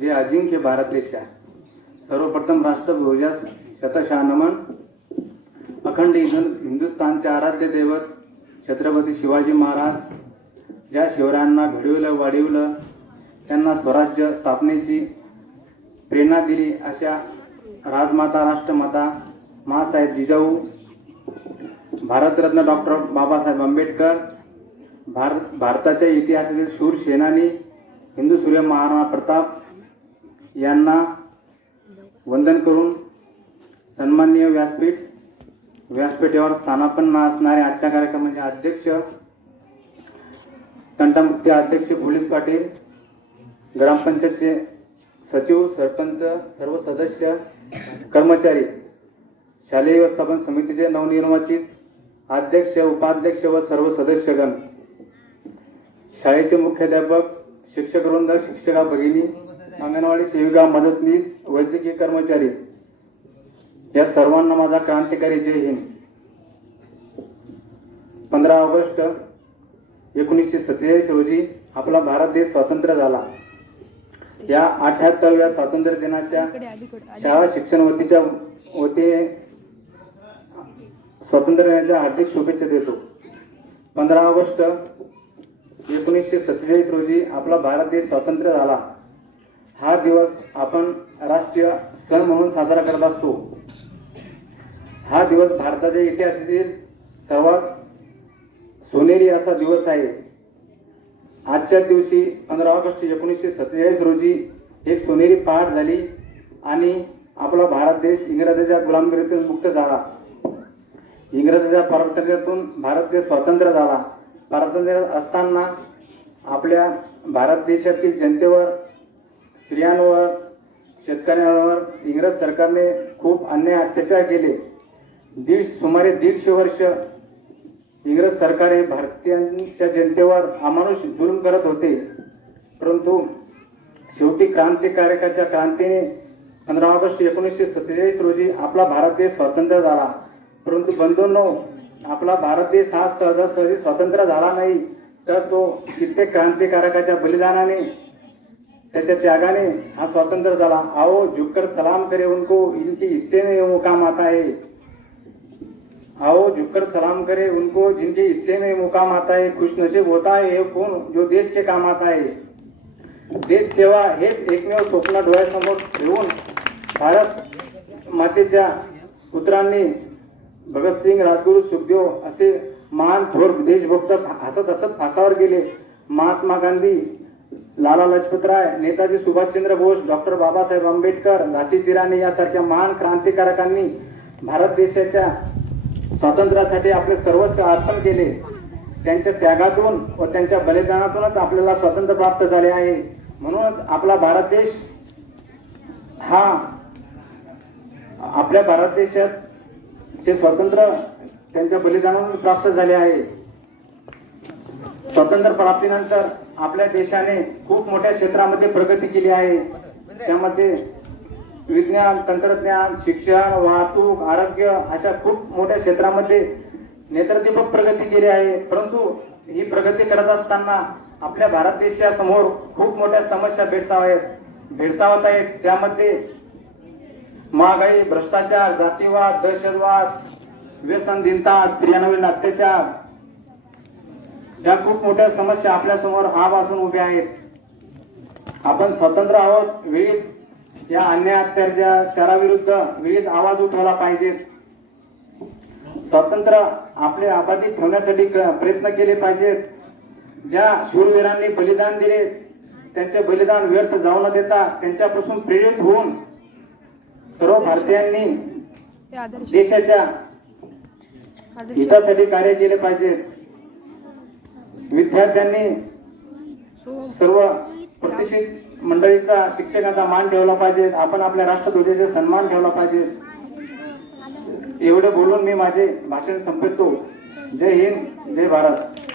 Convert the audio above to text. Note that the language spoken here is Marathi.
जे अजिंक्य भारत देश आहे. सर्वप्रथम राष्ट्रध्वजास शतशानमन अखंड हिंदुस्थानचे आराध्य दैवत छत्रपती शिवाजी महाराज ज्या शिवरायांना घडविलं वाढविलं त्यांना स्वराज्य स्थापनेची प्रेरणा दिली अशा राजमाता राष्ट्रमाता मासाहेब जिजाऊ भारतरत्न डॉक्टर बाबासाहेब आंबेडकर भारत भारताच्या इतिहासातील शूर सेनानी हिंदू सूर्य महाराणा प्रताप यांना वंदन करून सन्माननीय व्यासपीठ व्यासपीठावर स्थानापन्न असणारे आजच्या कार्यक्रमाचे अध्यक्ष तंटामुक्ती अध्यक्ष पोलीस पाटील ग्रामपंचायतचे सचिव सरपंच सर्व सदस्य कर्मचारी शालेय व्यवस्थापन समितीचे नवनिर्वाचित अध्यक्ष उपाध्यक्ष व सर्व सदस्यगण शाळेचे मुख्याध्यापक शिक्षक वृंद शिक्षका भगिनी अंगणवाडी सेविका मदतनीस वैद्यकीय कर्मचारी या सर्वांना माझा क्रांतिकारी जय हिंद. पंधरा ऑगस्ट एकोणीसशे सत्तेचाळीस रोजी आपला भारत देश स्वतंत्र झाला. या अठ्याहत्तरव्या स्वातंत्र्य दिनाच्या शाळा शिक्षण वतीच्या वतीने स्वातंत्र्य दिनाच्या हार्दिक शुभेच्छा देतो. पंधरा ऑगस्ट एकोणीसशे सत्तेचाळीस रोजी आपला भारत देश स्वतंत्र झाला. हा दिवस आपण राष्ट्रीय सण म्हणून साजरा करत असतो. हा दिवस भारताच्या इतिहासातील सर्वात सोनेरी असा दिवस आहे. आजच्या दिवशी पंधरा ऑगस्ट एकोणीसशे सत्तेचाळीस रोजी एक सोनेरी पहाट झाली आणि आपला भारत देश इंग्रजाच्या गुलामगिरीतून मुक्त झाला. इंग्रजाच्या पारतंत्र्यातून भारत देश स्वतंत्र झाला. स्वातंत्र्य असताना आपल्या भारत देशातील जनतेवर स्त्रियांवर शेतकऱ्यांवर इंग्रज सरकारने खूप अन्याय अत्याचार केले. दीड सुमारे दीडशे वर्ष इंग्रज सरकार हे भारतीयांच्या जनतेवर अमानुष जुलूम करत होते. परंतु शेवटी क्रांतिकारकाच्या क्रांतीने पंधरा ऑगस्ट एकोणीसशे सत्तेचाळीस रोजी आपला भारत देश स्वतंत्र झाला. परंतु बंधूंनो आपला भारत देश हा सहजासहजी स्वतंत्र झाला नाही तर तो कित्येक क्रांतिकारकाच्या बलिदानाने त्याच्या त्यागाने हा स्वतंत्र झाला. आओ झुककर सलाम करे उनको इनकी हिस्से में वो काम आता है. आओ झुककर सलाम करे उनको जिनके हिस्से में मुकाम आता है खुश नसीब होता है हे कोण जो देश के काम आता है। देश सेवा हेच एकमेव स्वप्न डोळ्यासमोर ठेवून भारत मातेच्या पुत्रांनी भगतसिंग राजगुरू सुखदेव असे महान थोर देशभक्त हसत हसत फासावर गेले. महात्मा गांधी लाला लजपतराय नेताजी सुभाषचंद्र बोस डॉक्टर बाबासाहेब आंबेडकर झाशी चिराणे यासारख्या महान क्रांतिकारकांनी भारत देशाच्या स्वातंत्र्यासाठी आपले सर्वस्व अर्पण केले. त्यांच्या त्यागातून व त्यांच्या बलिदानातूनच आपल्याला स्वातंत्र्य प्राप्त झाले आहे. म्हणूनच आपला भारत देश हा आपल्या भारत देशात जे स्वातंत्र्य त्यांच्या बलिदानातून प्राप्त झाले आहे. स्वातंत्र्य प्राप्तीनंतर आपल्या देशाने खूप मोठ्या क्षेत्रामध्ये प्रगती केली आहे. त्यामध्ये विज्ञान तंत्रज्ञान शिक्षण वाहतूक आरोग्य अशा खूप मोठ्या क्षेत्रामध्ये नेत्रदीपक प्रगती केली आहे. परंतु ही प्रगती करत असताना आपल्या भारत देशासमोर खूप मोठ्या समस्या भेडसाव आहेत. भेडसावत आहेत. त्यामध्ये महागाई भ्रष्टाचार जातीवाद दहशतवाद व्यसनधीनता स्त्रियांवरील अत्याचार या खूप मोठ्या समस्या आपल्यासमोर आवाजून उभ्या आहेत. आपण स्वतंत्र आहोत. वेळीच या अन्याय अत्याचाराविरुद्ध वेळीच आवाज उठवला पाहिजे. स्वातंत्र्य आपले आबादी ठेवण्यासाठी प्रयत्न केले पाहिजेत ज्या शूरवीरांनी बलिदान दिले त्यांचे बलिदान व्यर्थ जाऊ न देता त्यांच्यापासून प्रेरित होऊन सर्व भारतीयांनी देशाच्या हितासाठी कार्य केले पाहिजे. विद्यार्थ्यांनी सर्व प्रतिष्ठित मंडळीचा शिक्षकांचा मान ठेवला पाहिजे. आपण आपल्या राष्ट्रध्वजाचा सन्मान ठेवला पाहिजे. एवढं बोलून मी माझे भाषण संपवतो. जय हिंद जय भारत.